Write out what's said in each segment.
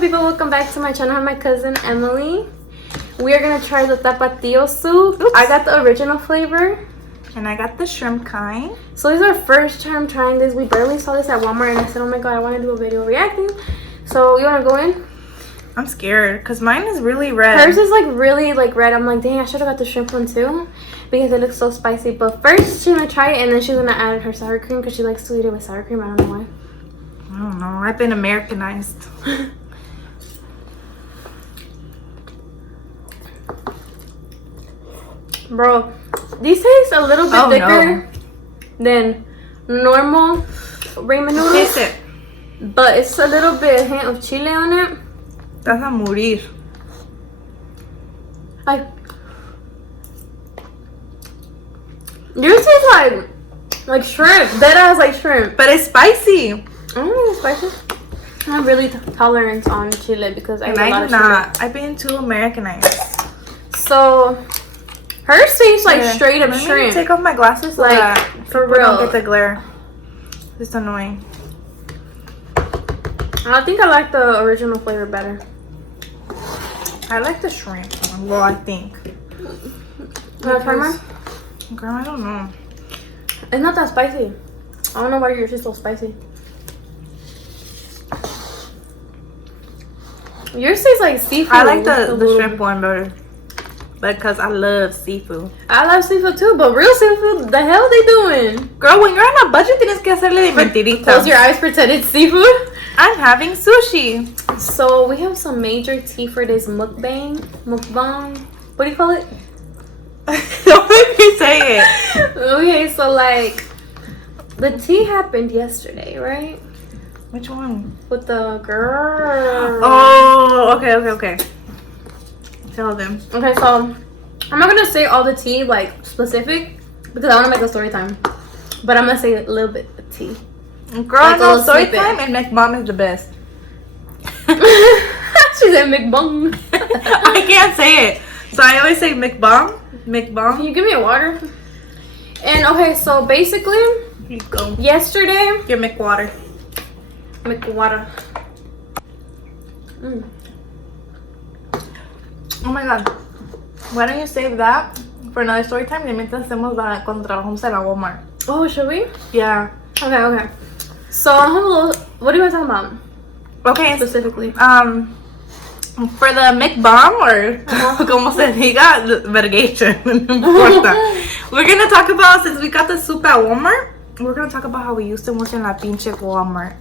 people, welcome back to my channel. I'm my cousin Emily. We are gonna try the Tapatio soup. Oops. I got the original flavor. And I got the shrimp kind. So this is our first time trying this. We barely saw this at Walmart and I said, oh my god, I want to do a video reacting. So you want to go in? I'm scared because mine is really red. Hers is like really like red. I'm like, dang, I should have got the shrimp one too because it looks so spicy. But first she's gonna try it and then she's gonna add her sour cream because she likes to eat it with sour cream. I don't know why. I don't know. I've been Americanized. Bro, these taste a little bit thicker than normal ramen noodles. Taste it. But it's a little bit hint of chile on it. Vas a morir. Yours tastes like shrimp. That ass like shrimp. But it's spicy. I don't think it's spicy. I'm really tolerant on chile because I eat a lot of chile. I've been too Americanized. So hers tastes like straight up Let shrimp. me take off my glasses so like that for people real. don't get the glare. It's annoying. I think I like the original flavor better. I like the shrimp one. Well, I think. Wanna try mine? Girl, I don't know. It's not that spicy. I don't know why yours is so spicy. Yours tastes like seafood. I like the shrimp one better. Because I love seafood. I love seafood too, but real seafood, the hell they doing? Girl, when you're on a budget, tienes que hacerle de mentirita. Close your eyes, pretend it's seafood. I'm having sushi. So we have some major tea for this mukbang. What do you call it? Don't make me say it. Okay, so like the tea happened yesterday, right? Which one? With the girl. Oh, okay. Tell them. Okay, so I'm not gonna say all the tea like specific because I want to make a story time, but I'm gonna say a little bit of tea. Girl, like no, story time and McMom is the best. She said McBong. I can't say it, so I always say McBong. Can you give me a water? And okay, so basically, You go. yesterday, Your McWater. McWater. Oh my god. Why don't you save that for another story time? Y mientras hacemos la cuando trabajamos en la Walmart. Oh, should we? Yeah. Okay. So I have a little. What do you want to talk about? Okay. Specifically. For the McBomb or como se diga, the vergation. No importa. We're gonna talk about, since we got the soup at Walmart, we're gonna talk about how we used to work in La Pinche Walmart.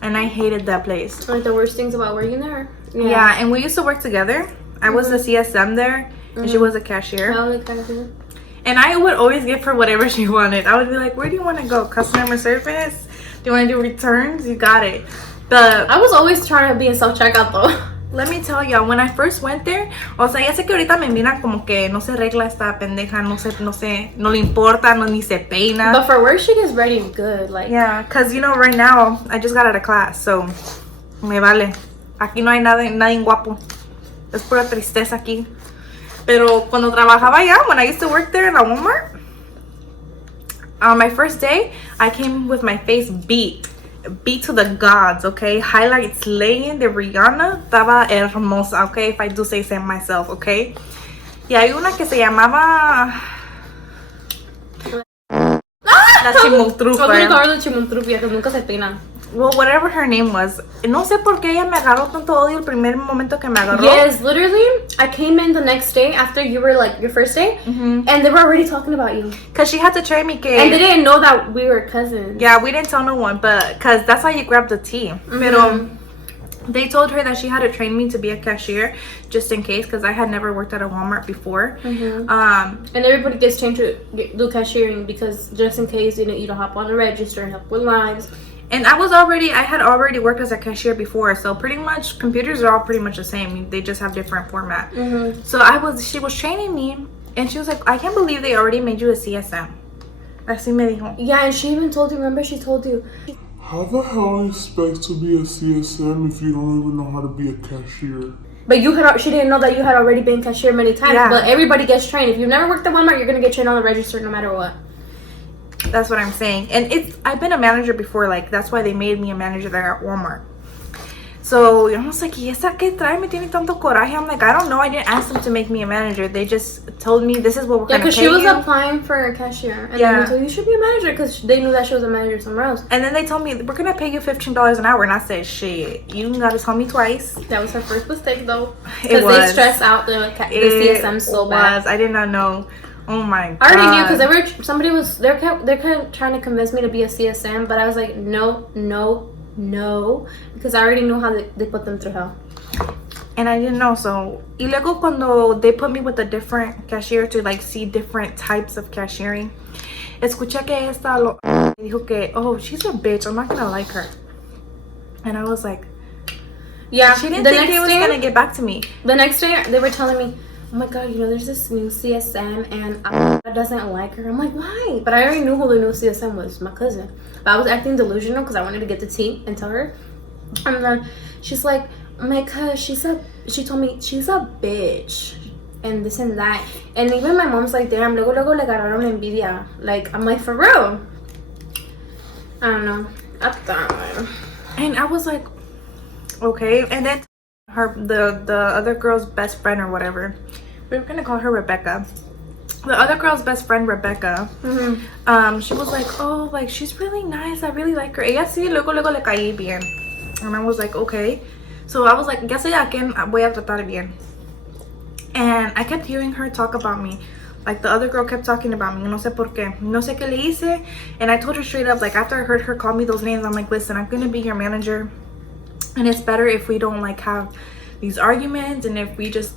And I hated that place. Like the worst things about working there. Yeah, and we used to work together. I was a CSM there, and she was a cashier. And I would always give her whatever she wanted. I would be like, where do you want to go? Customer service? Do you want to do returns? You got it. I was always trying to be in self-checkout though. Let me tell you, when I first went there, o sea, ya sé que ahorita me miran como que no se arregla esta pendeja, no le importa, ni se peina. But for work, she gets ready good, like. Yeah, because, you know, right now, I just got out of class, so, me vale. Aquí no hay nada guapo. Es pura tristeza aquí. Pero cuando trabajaba allá, when I used to work there in a Walmart, on my first day, I came with my face beat to the gods, okay? Highlights laying de Rihanna, estaba hermosa, okay? If I do say so myself, okay? Y hay una que se llamaba la Chimoltrufia, que nunca se peina. Well, whatever her name was. No sé por qué ella me agarró tanto odio el primer momento que me agarró. Yes, literally, I came in the next day after you were like your first day, and they were already talking about you. Because she had to train me. And they didn't know that we were cousins. Yeah, we didn't tell no one, but because that's how you grab the tea. Pero they told her that she had to train me to be a cashier just in case, because I had never worked at a Walmart before. And everybody gets trained to do cashiering because just in case you don't hop on the register and help with lines. And I had already worked as a cashier before, so pretty much computers are all pretty much the same. They just have different format. So she was training me, and she was like, I can't believe they already made you a CSM. Así me dijo. Yeah, and she even told you, remember she told you, how the hell are you expect to be a CSM if you don't even know how to be a cashier? But she didn't know that you had already been cashier many times. Yeah. But everybody gets trained. If you've never worked at Walmart, you're gonna get trained on the register no matter what. That's what I'm saying. And I've been a manager before, like that's why they made me a manager there at Walmart. So I was like, ¿y esa qué trae? Me tiene tanto coraje. I'm like, I don't know. I didn't ask them to make me a manager. They just told me this is what we're Yeah, going to because pay she was you. applying for a cashier. And Yeah. then they told you should be a manager because they knew that she was a manager somewhere else. And then they told me, we're going to pay you $15 an hour. And I said, shit, you got to tell me twice. That was her first mistake, though. It Because was. they stress out the CSM so bad. I did not know. Oh my god. I already knew because they're kept trying to convince me to be a CSM, but I was like, no, because I already knew how they put them through hell. And I didn't know. So, y luego cuando they put me with a different cashier to like see different types of cashiering, escuché que esta dijo que, oh, she's a bitch. I'm not gonna like her. And I was like, yeah, she didn't think he was gonna get back to me. The next day, they were telling me, oh my god, there's this new CSM and I doesn't like her. I'm like, why? But I already knew who the new CSM was, my cousin. But I was acting delusional because I wanted to get the tea and tell her. And then she's like, oh my god, she told me she's a bitch and this and that. And even my mom's like, damn, luego le agarraron envidia. Like, I'm like, for real? I don't know. And I was like, okay. And then the other girl's best friend or whatever, we were gonna call her Rebecca. The other girl's best friend, Rebecca, she was like, oh, like, she's really nice. I really like her. Ella sí, luego le caí bien. And I was like, okay. So I was like, ya sé a quién voy a tratar bien. And I kept hearing her talk about me. Like, the other girl kept talking about me. No sé por qué. No sé qué le hice. And I told her straight up, like, after I heard her call me those names, I'm like, listen, I'm gonna be your manager. And it's better if we don't, like, have these arguments. And if we just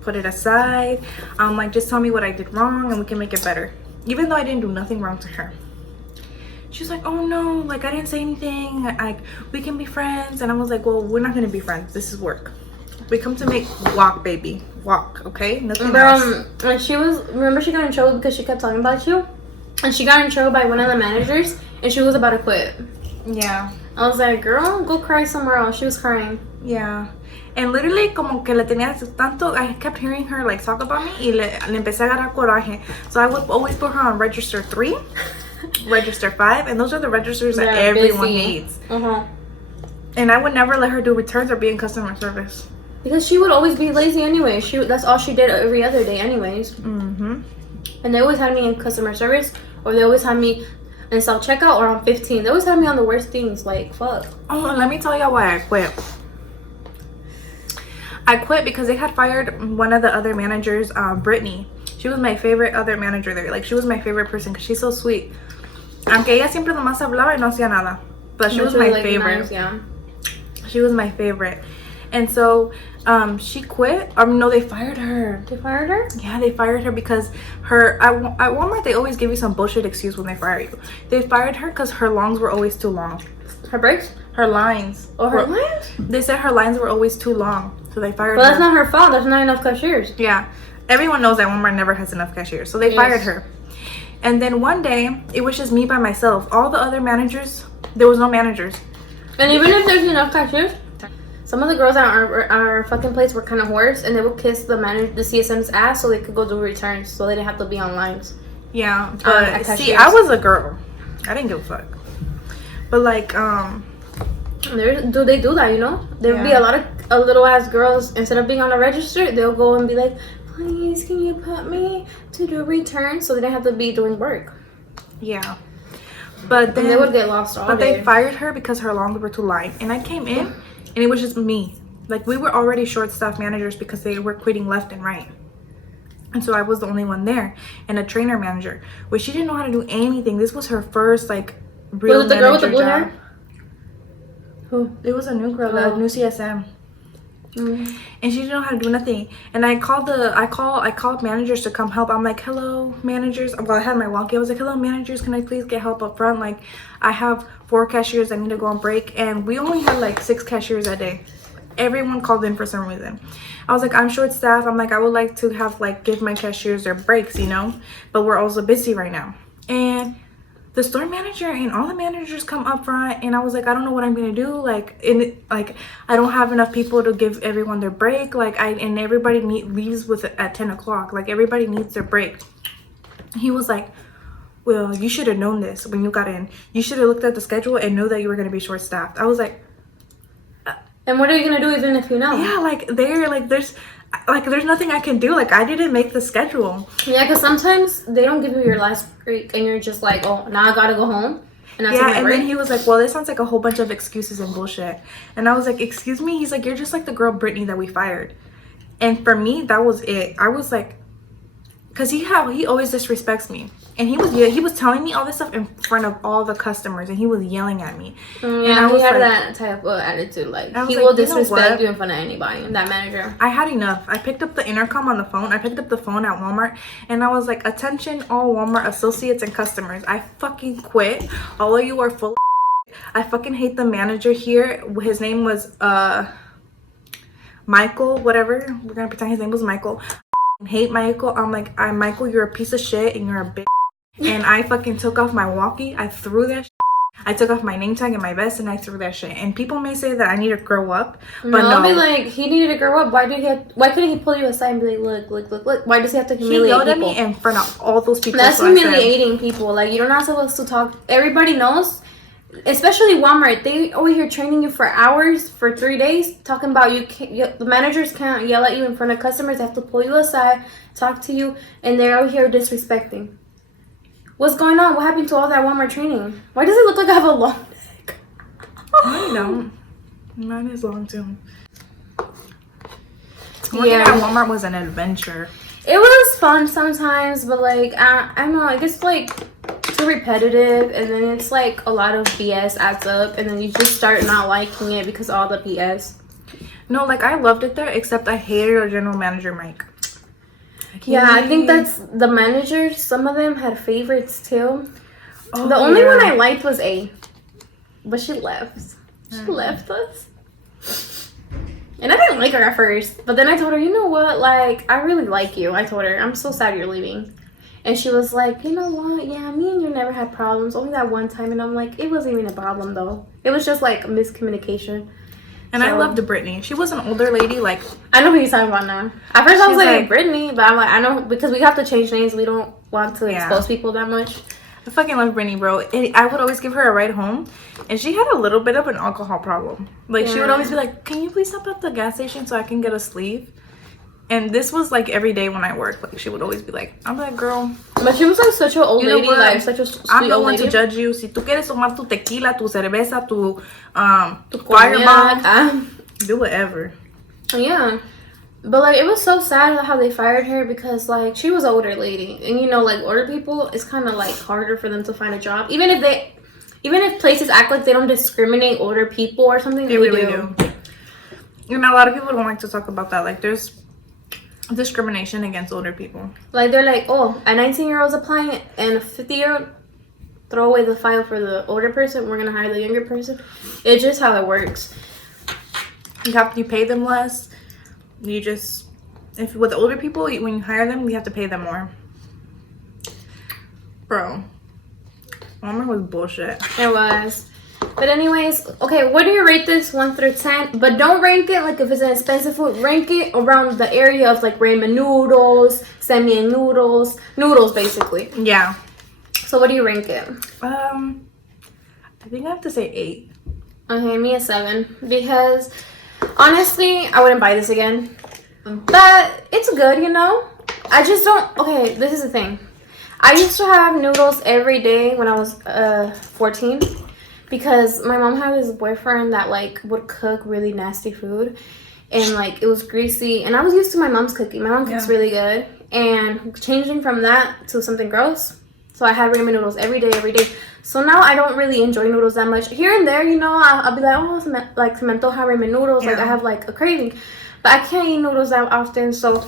put it aside. Like, just tell me what I did wrong and we can make it better. Even though I didn't do nothing wrong to her. She's like, oh no, like, I didn't say anything. Like, we can be friends. And I was like, well, we're not gonna be friends. This is work. We come to make walk, baby. Walk, okay? Nothing else. And remember she got in trouble because she kept talking about you? And she got in trouble by one of the managers and she was about to quit. Yeah. I was like, girl, go cry somewhere else. She was crying. Yeah. And literally, como que le tenía tanto, I kept hearing her, like, talk about me y le empecé a agarrar coraje. So I would always put her on register 3, register 5, and those are the registers that everyone hates. And I would never let her do returns or be in customer service. Because she would always be lazy anyway. That's all she did every other day anyways. And they always had me in customer service, or they always had me in self-checkout or on 15. They always had me on the worst things, like, fuck. Oh, and let me tell you why I quit. I quit because they had fired one of the other managers, Brittany. She was my favorite other manager there. Like, she was my favorite person because she's so sweet. Aunque ella siempre nomás hablaba y no hacía nada. But she was my favorite. Nice, yeah. She was my favorite. And so, she quit. No, they fired her. They fired her? Yeah, they fired her because at Walmart, they always give you some bullshit excuse when they fire you. They fired her because her longs were always too long. Her breaks? Her lines. Oh, her lines? They said her lines were always too long. So they fired her. Well, that's not her fault. There's not enough cashiers. Yeah. Everyone knows that Walmart never has enough cashiers. So they fired her. And then one day, it was just me by myself. All the other managers, there was no managers. And even if there's enough cashiers, some of the girls at our fucking place were kind of whores, and they would kiss the CSM's ass so they could go do returns, so they didn't have to be on lines. Yeah, but see, I was a girl. I didn't give a fuck. But like, they do that, There would be a little ass girls, instead of being on a register, they'll go and be like, please, can you put me to do returns, so they didn't have to be doing work. Yeah. But then they would get lost all day. But they fired her because her longs were too light. And I came in, and it was just me. Like, we were already short-staffed managers because they were quitting left and right. And so I was the only one there. And a trainer manager, which she didn't know how to do anything. This was her first, like, real was it the girl with the blue job. hair? Who? It was a new girl, a new CSM. And she didn't know how to do nothing. And I called managers to come help. I'm like, hello, managers. Well, I had my walkie. I was like, hello, managers. Can I please get help up front? Like, I have 4 cashiers. I need to go on break. And we only had like 6 cashiers that day. Everyone called in for some reason. I was like, I'm short staffed. I'm like, I would like to have give my cashiers their breaks, but we're also busy right now. And the store manager and all the managers come up front, and I was like, I don't know what I'm gonna do. I don't have enough people to give everyone their break. And everybody leaves at 10 o'clock. Like, everybody needs their break. He was like, well, you should have known this when you got in. You should have looked at the schedule and know that you were gonna be short staffed. I was like, And what are you gonna do even if you know? Yeah, like there's nothing I can do. Like I didn't make the schedule. Yeah, because sometimes they don't give you your last break, and you're just like, oh, now I gotta go home. And that's Yeah, and then he was like, well, this sounds like a whole bunch of excuses and bullshit. And I was like, excuse me? He's like, you're just like the girl Brittany that we fired. And for me, that was it. I was like, because he always disrespects me. And he was telling me all this stuff in front of all the customers, and he was yelling at me. Yeah, and I was he had like, that type of attitude. Like, he like, will you know disrespect what? you in front of anybody, that manager. I had enough. I picked up the intercom on the phone. I picked up the phone at Walmart, and I was like, attention all Walmart associates and customers. I fucking quit. All of you are full of I fucking hate the manager here. His name was Michael, whatever. We're gonna pretend his name was Michael. I hate Michael. I'm like, Michael, you're a piece of shit and you're a bitch. And I fucking took off my walkie. I threw that shit. I took off my name tag and my vest and I threw that shit. And people may say that I need to grow up, but no. I'll be like, he needed to grow up. Why couldn't he pull you aside and be like, look? Why does he have to humiliate people? He yelled at me in front of all those people. That's humiliating people. Like, you're not supposed to talk. Everybody knows, especially Walmart. They over here training you for hours for 3 days, talking about the managers can't yell at you in front of customers. They have to pull you aside, talk to you, and they're over here disrespecting. What's going on? What happened to all that Walmart training? Why does it look like I have a long neck? I don't. Mine is long too. Working at Walmart was an adventure. It was fun sometimes, but like I don't know. It gets like too repetitive, and then it's like a lot of BS adds up, and then you just start not liking it because of all the BS. No, like I loved it there, except I hated our general manager, Mike. Yeah, I think that's the managers. Some of them had favorites too. Oh, the only one I liked was A, but she left. She left us, and I didn't like her at first. But then I told her, you know what? Like, I really like you. I told her, I'm so sad you're leaving, and she was like, you know what? Yeah, me and you never had problems. Only that one time, and I'm like, it wasn't even a problem though. It was just like miscommunication. And I loved Brittany. She was an older lady, like... I know who you're talking about now. At first I was like, Brittany, but I'm like, I know, because we have to change names. We don't want to expose people that much. I fucking love Brittany, bro. I would always give her a ride home, and she had a little bit of an alcohol problem. Like, she would always be like, can you please stop at the gas station so I can get a sleeve? And this was like every day when I worked. Like, she would always be like, I'm like, girl. But she was like such an old lady, like such a sweet I'm the old one lady. to judge you. Si tú quieres tomar tu tequila, tu cerveza, tu fireball, do whatever. Yeah. But like, it was so sad how they fired her, because like, she was an older lady, and you know, like, older people, it's kind of like harder for them to find a job, even if places act like they don't discriminate older people or something. They really do. You know, a lot of people don't like to talk about that. Like, there's discrimination against older people. Like, they're like, oh, a 19-year-old's applying and a 50-year-old, throw away the file for the older person, we're gonna hire the younger person. It's just how it works. You pay them less. You just, if with older people, when you hire them, you have to pay them more. Bro, Walmart was bullshit. It was. But anyways, okay, what do you rate this 1 through 10? But don't rank it like if it's an expensive food. Rank it around the area of like ramen noodles, semi noodles basically. Yeah. So what do you rank it? I think I have to say 8. Okay, me a 7, because honestly, I wouldn't buy this again. But it's good, you know? I just don't... Okay, this is the thing. I used to have noodles every day when I was 14. Because my mom had this boyfriend that, like, would cook really nasty food. And, like, it was greasy. And I was used to my mom's cooking. My mom cooks really good. And changing from that to something gross. So I had ramen noodles every day. So now I don't really enjoy noodles that much. Here and there, you know, I'll be like, oh, se me antoja ramen noodles. Like, I have, like, a craving. But I can't eat noodles that often. So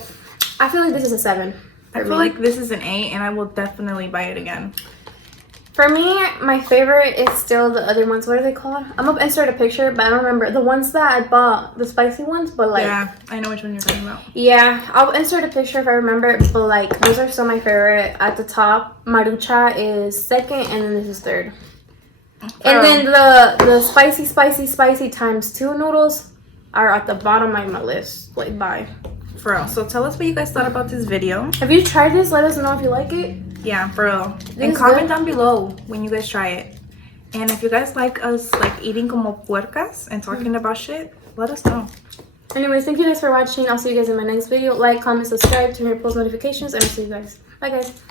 I feel like this is a 7. I feel like this is an 8, and I will definitely buy it again. For me, my favorite is still the other ones. What are they called? I'm going to insert a picture, but I don't remember. The ones that I bought, the spicy ones, but like... Yeah, I know which one you're talking about. Yeah, I'll insert a picture if I remember, but like, those are still my favorite. At the top, Marucha is 2nd, and then this is 3rd. And then the spicy times 2 noodles are at the bottom of my list. Like, bye. For real. So tell us what you guys thought about this video. Have you tried this? Let us know if you like it. Yeah, for real. And comment down below when you guys try it. And if you guys like us like eating como puercas and talking about shit, let us know. Anyways, thank you guys for watching. I'll see you guys in my next video. Like, comment, subscribe, turn your post notifications, and I'll see you guys. Bye, guys.